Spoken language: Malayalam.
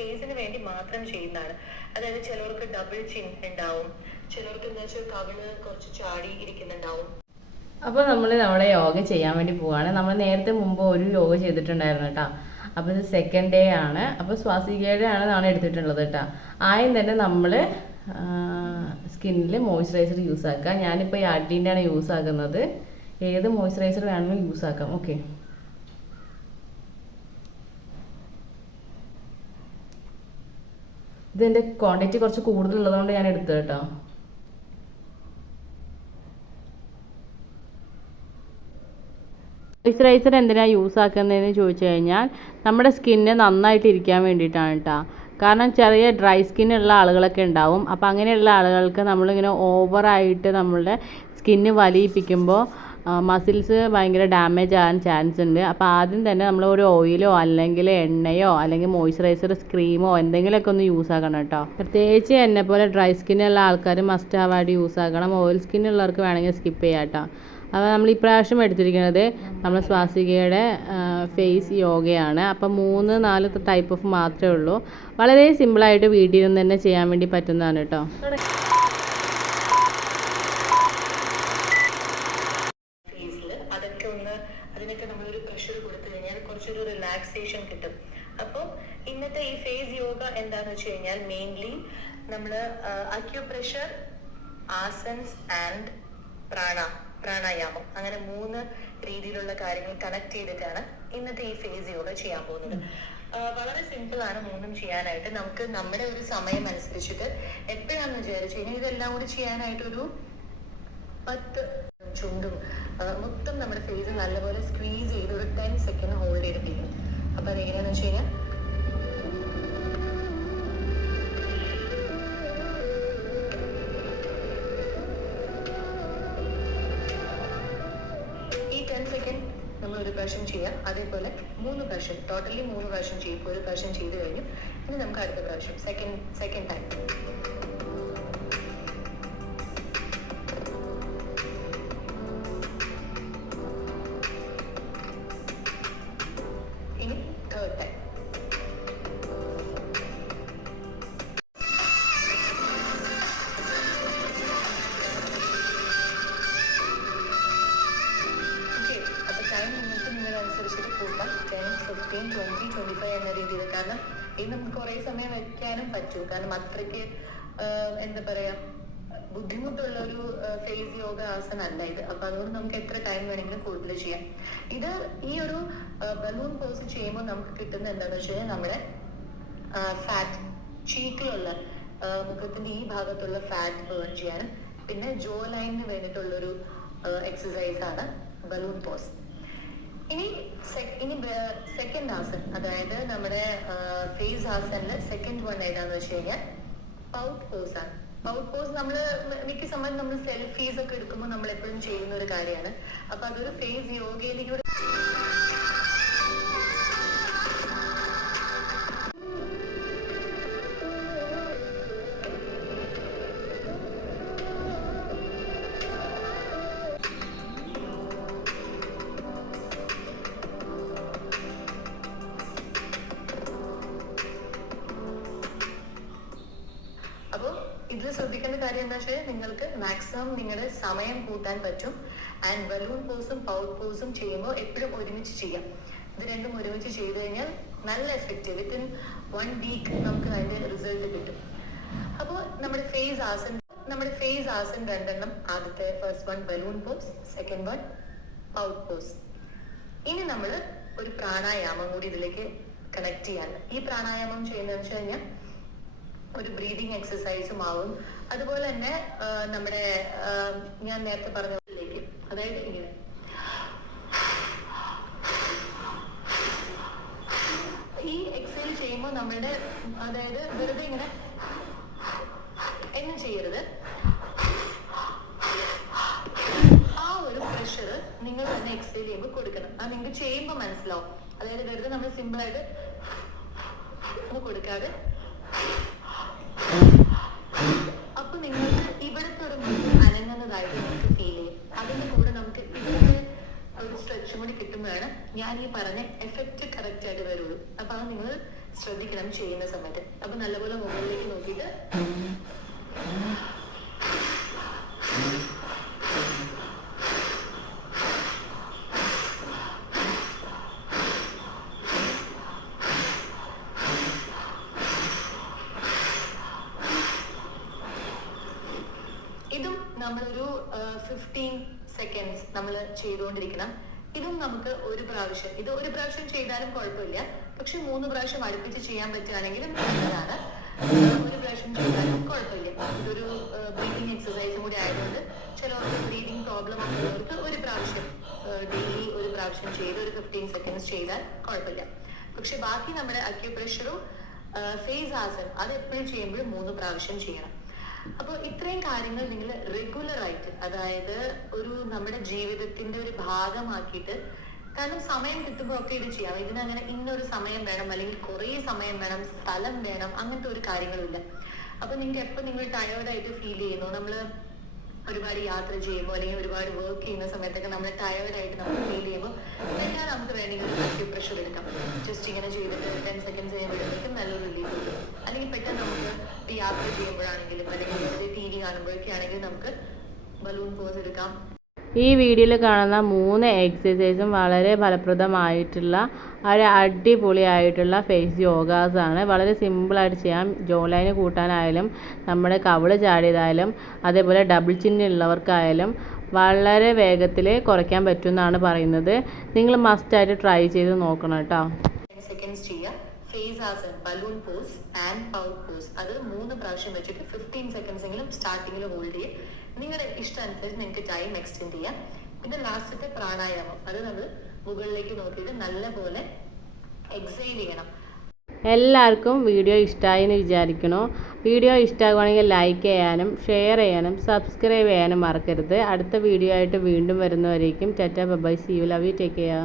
ഫേസിന് വേണ്ടി മാത്രം ചെയ്യുന്നതാണ്. അതായത് ചിലർക്ക് ഡബിൾ ചിൻ ഉണ്ടാവും, ചിലർക്ക് എന്താ വെച്ചാൽ കവിള് കുറച്ച് ചാടി ഇരിക്കുന്നുണ്ടാവും. അപ്പോൾ നമ്മുടെ യോഗ ചെയ്യാൻ വേണ്ടി പോവാണ്. നമ്മൾ നേരത്തെ മുമ്പ് ഒരു യോഗ ചെയ്തിട്ടുണ്ടായിരുന്നു കേട്ടോ. അപ്പോൾ ഇത് സെക്കൻഡ് ഡേ ആണ്. അപ്പോൾ സ്വാസികയുടെ ആണ് നാളെ എടുത്തിട്ടുള്ളത് കേട്ടോ. ആദ്യം തന്നെ നമ്മൾ സ്കിന്നിൽ മോയ്സ്ചറൈസർ യൂസ് ആക്കുക. ഞാനിപ്പോൾ ഈ അഡീൻ്റെ ആണ് യൂസ് ആക്കുന്നത്. ഏത് മോയ്സ്ചറൈസർ വേണമെങ്കിലും യൂസ് ആക്കാം. ഓക്കെ, ഇതിൻ്റെ ക്വാണ്ടിറ്റി കുറച്ച് കൂടുതലുള്ളതുകൊണ്ട് ഞാൻ എടുത്തത് കേട്ടോ. മോയ്സ്ചറൈസർ എന്തിനാണ് യൂസ് ആക്കുന്നതെന്ന് ചോദിച്ചു കഴിഞ്ഞാൽ നമ്മുടെ സ്കിന്ന് നന്നായിട്ട് ഇരിക്കാൻ വേണ്ടിയിട്ടാണ് കേട്ടോ. കാരണം ചെറിയ ഡ്രൈ സ്കിന്നുള്ള ആളുകളൊക്കെ ഉണ്ടാവും. അപ്പോൾ അങ്ങനെയുള്ള ആളുകൾക്ക് നമ്മളിങ്ങനെ ഓവറായിട്ട് നമ്മളുടെ സ്കിന്ന് വലിയിപ്പിക്കുമ്പോൾ മസിൽസ് ഭയങ്കര ഡാമേജ് ആകാൻ ചാൻസ് ഉണ്ട്. അപ്പോൾ ആദ്യം തന്നെ നമ്മൾ ഒരു ഓയിലോ അല്ലെങ്കിൽ എണ്ണയോ അല്ലെങ്കിൽ മോയ്സ്ചറൈസർ ക്രീമോ എന്തെങ്കിലുമൊക്കെ ഒന്ന് യൂസ് ആക്കണം കേട്ടോ. പ്രത്യേകിച്ച് എന്നെ പോലെ ഡ്രൈ സ്കിന്നുള്ള ആൾക്കാർ മസ്റ്റ് ആവായിട്ട് യൂസ് ആക്കണം. ഓയിൽ സ്കിന്നുള്ളവർക്ക് വേണമെങ്കിൽ സ്കിപ്പ് ചെയ്യാം കേട്ടോ. അപ്പോൾ നമ്മൾ ഇപ്രാവശ്യം എടുത്തിരിക്കുന്നത് നമ്മൾ സ്വാസികയുടെ ഫേസ് യോഗയാണ്. അപ്പം 3-4 ടൈപ്പ് ഓഫ് മാത്രമേ ഉള്ളൂ. വളരെ സിമ്പിളായിട്ട് വീട്ടിൽ നിന്ന് തന്നെ ചെയ്യാൻ വേണ്ടി പറ്റുന്നതാണ് കേട്ടോ. അതിനൊക്കെ നമ്മളൊരു പ്രഷർ കൊടുത്തു കഴിഞ്ഞാൽ കുറച്ചൊരു റിലാക്സേഷൻ കിട്ടും. അപ്പോൾ ഇന്നത്തെ ഈ ഫേസ് യോഗ എന്താണെന്ന് വെച്ച് കഴിഞ്ഞാൽ മെയിൻലി നമ്മൾ അക്യുപ്രഷർ, ആസൻസ് ആൻഡ് പ്രാണായാമം, അങ്ങനെ 3 രീതിയിലുള്ള കാര്യങ്ങൾ കണക്ട് ചെയ്തിട്ടാണ് ഇന്നത്തെ ഈ ഫേസ് യോഗ ചെയ്യാൻ പോകുന്നത്. വളരെ സിമ്പിൾ ആണ് 3ഉം ചെയ്യാനായിട്ട്. നമുക്ക് നമ്മുടെ ഒരു സമയം അനുസരിച്ചിട്ട് എപ്പോഴാണെന്ന് വിചാരിച്ചു കഴിഞ്ഞാൽ ഇതെല്ലാം കൂടി ചെയ്യാനായിട്ട് ഒരു 10 ചുണ്ടും മൊത്തം നമ്മുടെ ഫേസ് നല്ലപോലെ സ്ക്വീസ് ചെയ്ത് ഒരു 10 സെക്കൻഡ് ഹോൾഡ് ചെയ്തിട്ടിരിക്കും. അപ്പൊ അതെങ്ങനെയാന്ന് വെച്ച് കഴിഞ്ഞാൽ ഈ 10 സെക്കൻഡ് നമ്മൾ ഒരു പ്രാവശ്യം ചെയ്യാം. അതേപോലെ 3 പ്രാവശ്യം, ടോട്ടലി 3 പ്രാവശ്യം ചെയ്യും. ഒരു പ്രാവശ്യം ചെയ്ത് കഴിഞ്ഞു. ഇനി നമുക്ക് അടുത്ത പ്രാവശ്യം സെക്കൻഡ് ടൈം. ഇനി തേർഡ് ടൈം. അനുസരിച്ചിട്ട് കൂട്ടാം. 10, 15, 20, 25 എന്ന രീതിയിൽ. കാരണം ഇത് നമുക്ക് കുറെ സമയം വെക്കാനും പറ്റും. കാരണം അത്രയ്ക്ക് എന്താ പറയാ ബുദ്ധിമുട്ടുള്ള ഒരു ഫേസ് യോഗ ആസന അല്ല ഇത്. അപ്പൊ അതുകൊണ്ട് നമുക്ക് എത്ര ടൈം വേണമെങ്കിലും കൂടുതൽ ചെയ്യാം. ഇത് ഈ ഒരു ബലൂൺ പോസ് ചെയ്യുമ്പോൾ നമുക്ക് കിട്ടുന്ന എന്താണെന്ന് വെച്ച് കഴിഞ്ഞാൽ നമ്മുടെ ഫാറ്റ്, ചീക്കിലുള്ള മുഖത്തിന്റെ ഈ ഭാഗത്തുള്ള ഫാറ്റ് ബേൺ ചെയ്യാനും പിന്നെ ജോ ലൈനിന് വേണ്ടിയിട്ടുള്ളൊരു എക്സസൈസ് ആണ് ബലൂൺ പോസ്. ഇനി സെക്കൻഡ് ആസൻ, അതായത് നമ്മുടെ ഫേസ് ആസനില് സെക്കൻഡ് വൺ ഏതാന്ന് വെച്ച് കഴിഞ്ഞാൽ പൗട്ട് പോസ് ആണ്. പൗട്ട് പോസ് നമ്മൾ മിക്ക സമയം നമ്മൾ സെൽഫീസ് ഒക്കെ എടുക്കുമ്പോൾ നമ്മൾ എപ്പോഴും ചെയ്യുന്ന ഒരു കാര്യമാണ്. അപ്പൊ അതൊരു ഫേസ് യോഗയിലേക്ക് ഇതിൽ ശ്രദ്ധിക്കേണ്ട കാര്യം എന്താ വെച്ചാൽ നിങ്ങൾക്ക് മാക്സിമം നിങ്ങളുടെ സമയം കൂട്ടാൻ പറ്റും. ആൻഡ് ബലൂൺ പോസും പൗട്ട് പോസും ചെയ്യുമ്പോൾ എപ്പോഴും ഒരുമിച്ച് ചെയ്യാം. ഇത് രണ്ടും ഒരുമിച്ച് ചെയ്ത് കഴിഞ്ഞാൽ നല്ല എഫക്റ്റീവ്, വിത്തിൻ 1 വീക്ക് നമുക്ക് അതിന്റെ റിസൾട്ട് കിട്ടും. അപ്പോൾ നമ്മുടെ ഫേസ് ആസൻ 2 ആദ്യത്തെ first one balloon pose, second one pout pose. ഇനി നമ്മൾ ഒരു പ്രാണായാമം കൂടി ഇതിലേക്ക് കണക്ട് ചെയ്യാൻ. ഈ പ്രാണായാമം ചെയ്യുന്നതെന്ന് വെച്ച് കഴിഞ്ഞാൽ ഒരു ബ്രീതിങ് എക്സസൈസും ആവും. അതുപോലെ തന്നെ നമ്മുടെ ഞാൻ നേരത്തെ പറഞ്ഞതിലേക്ക്, അതായത് ഇങ്ങനെ ഈ എക്സൈൽ ചെയ്യുമ്പോൾ നമ്മളുടെ, അതായത് വെറുതെ ഇങ്ങനെ എന്നും ചെയ്യരുത്. ആ ഒരു പ്രഷർ നിങ്ങൾ തന്നെ എക്സൈൽ ചെയ്യുമ്പോൾ കൊടുക്കണം. അത് നിങ്ങൾക്ക് ചെയ്യുമ്പോൾ മനസ്സിലാവും. അതായത് വെറുതെ നമ്മൾ സിമ്പിൾ ആയിട്ട് ഒന്ന് കൊടുക്കാതെ അപ്പൊ നിങ്ങൾക്ക് ഇവിടുത്തെ ഒരു അനങ്ങുന്നതായിട്ട് നമുക്ക് ഫീൽ ചെയ്യും. അതിന്റെ കൂടെ നമുക്ക് ഇവിടുത്തെ ഒരു സ്ട്രെച്ചും കൂടി കിട്ടുമ്പോഴാണ് ഞാൻ ഈ പറഞ്ഞ എഫക്റ്റ് കറക്റ്റ് ആയിട്ട് വരുള്ളൂ. അപ്പൊ അത് നിങ്ങൾ ശ്രദ്ധിക്കണം ചെയ്യുന്ന സമയത്ത്. അപ്പൊ നല്ലപോലെ മുകളിലേക്ക് നോക്കിയിട്ട് ഇതും നമ്മളൊരു 15 സെക്കൻഡ്സ് നമ്മൾ ചെയ്തുകൊണ്ടിരിക്കണം. ഇതും നമുക്ക് ഒരു പ്രാവശ്യം ചെയ്താലും കുഴപ്പമില്ല. പക്ഷെ 3 പ്രാവശ്യം അടുപ്പിച്ച് ചെയ്യാൻ പറ്റുകയാണെങ്കിലും നല്ലതാണ്. ഒരു പ്രാവശ്യം ചെയ്താലും കുഴപ്പമില്ല. ഇതൊരു ബ്രീതിങ് എക്സസൈസും കൂടി ആയതുകൊണ്ട് ചിലവർക്ക് ബ്രീതിങ് പ്രോബ്ലം ഉള്ളവർക്ക് ഒരു പ്രാവശ്യം ഡെയിലി ഒരു പ്രാവശ്യം ചെയ്ത് ഒരു 15 സെക്കൻഡ്സ് ചെയ്താൽ കുഴപ്പമില്ല. പക്ഷെ ബാക്കി നമ്മുടെ അക്യുപ്രഷറും ഫേസ് ആസനം അത് എപ്പോഴും ചെയ്യുമ്പോഴും 3 പ്രാവശ്യം ചെയ്യണം. അപ്പോൾ ഇത്രയും കാര്യങ്ങൾ നിങ്ങൾ റെഗുലർ ആയിട്ട്, അതായത് ഒരു നമ്മുടെ ജീവിതത്തിന്റെ ഒരു ഭാഗമാക്കിയിട്ട്, കാരണം സമയം കിട്ടുമ്പോൾ ഒക്കെ ഇത് ചെയ്യാം. ഇതിനങ്ങനെ ഇന്നൊരു സമയം വേണം, അല്ലെങ്കിൽ കുറേ സമയം വേണം, സ്ഥലം വേണം, അങ്ങനത്തെ ഒരു കാര്യങ്ങളുമില്ല. അപ്പൊ നിങ്ങൾക്ക് എപ്പോൾ നിങ്ങൾ ടയേർഡായിട്ട് ഫീൽ ചെയ്യുന്നു, നമ്മൾ ഒരുപാട് യാത്ര ചെയ്യുമ്പോൾ അല്ലെങ്കിൽ ഒരുപാട് വർക്ക് ചെയ്യുന്ന സമയത്തൊക്കെ നമ്മൾ ടയേർഡായിട്ട് നമുക്ക് ഫീൽ ചെയ്യുമ്പോൾ എല്ലാം നമുക്ക് വേണമെങ്കിൽ അക്യുപ്രഷർ എടുക്കാം. ജസ്റ്റ് ഇങ്ങനെ ചെയ്തിട്ട് 10 സെക്കൻഡ്സ് കഴിയുമ്പോഴേക്കും നല്ലൊരു റിലീഫ് കിട്ടും. അല്ലെങ്കിൽ പെട്ടെന്ന് നമുക്ക് യാത്ര ചെയ്യുമ്പോഴാണെങ്കിലും അല്ലെങ്കിൽ TV കാണുമ്പോഴൊക്കെ ആണെങ്കിലും നമുക്ക് ബലൂൺ പോസ് എടുക്കാം. ഈ വീഡിയോയിൽ കാണുന്ന 3 എക്സസൈസും വളരെ ഫലപ്രദമായിട്ടുള്ള ഒരു അടിപൊളിയായിട്ടുള്ള ഫേസ് യോഗാസാണ്. വളരെ സിമ്പിളായിട്ട് ചെയ്യാം. ജോ ലൈന് കൂട്ടാനായാലും നമ്മുടെ കവിള് ചാടിയതായാലും അതേപോലെ ഡബിൾ ചിന്നുള്ളവർക്കായാലും വളരെ വേഗത്തിൽ കുറയ്ക്കാൻ പറ്റുമെന്നാണ് പറയുന്നത്. നിങ്ങൾ മസ്റ്റായിട്ട് ട്രൈ ചെയ്ത് നോക്കണം കേട്ടോ. 10 സെക്കൻഡ്സ് ചെയ്യാം. ഫേസ് ആസൻ, balloon pose and pout pose, അത് 3 പ്രാവശ്യം വെച്ചിട്ട് 15 സെക്കൻഡ്സ് എങ്കിലും സ്റ്റാർട്ടിങ്ങിൽ ഹോൾഡ് ചെയ്യും. നിങ്ങളുടെ ഇഷ്ടം അനുസരിച്ച് നിങ്ങൾക്ക് ടൈം എക്സ്റ്റെൻഡ് ചെയ്യാം. പിന്നെ ലാസ്റ്റത്തെ പ്രാണായാമം, അത് നമ്മൾ മുകളിലേക്ക് നോക്കിയിട്ട് നല്ലപോലെ എക്സൈൽ ചെയ്യണം. എല്ലാവർക്കും വീഡിയോ ഇഷ്ടമായി എന്ന് വിചാരിക്കണോ? വീഡിയോ ഇഷ്ടമാകുകയാണെങ്കിൽ ലൈക്ക് ചെയ്യാനും ഷെയർ ചെയ്യാനും സബ്സ്ക്രൈബ് ചെയ്യാനും മറക്കരുത്. അടുത്ത വീഡിയോ ആയിട്ട് വീണ്ടും വരുന്നവരേക്കും tata bye, see you, love you, take care.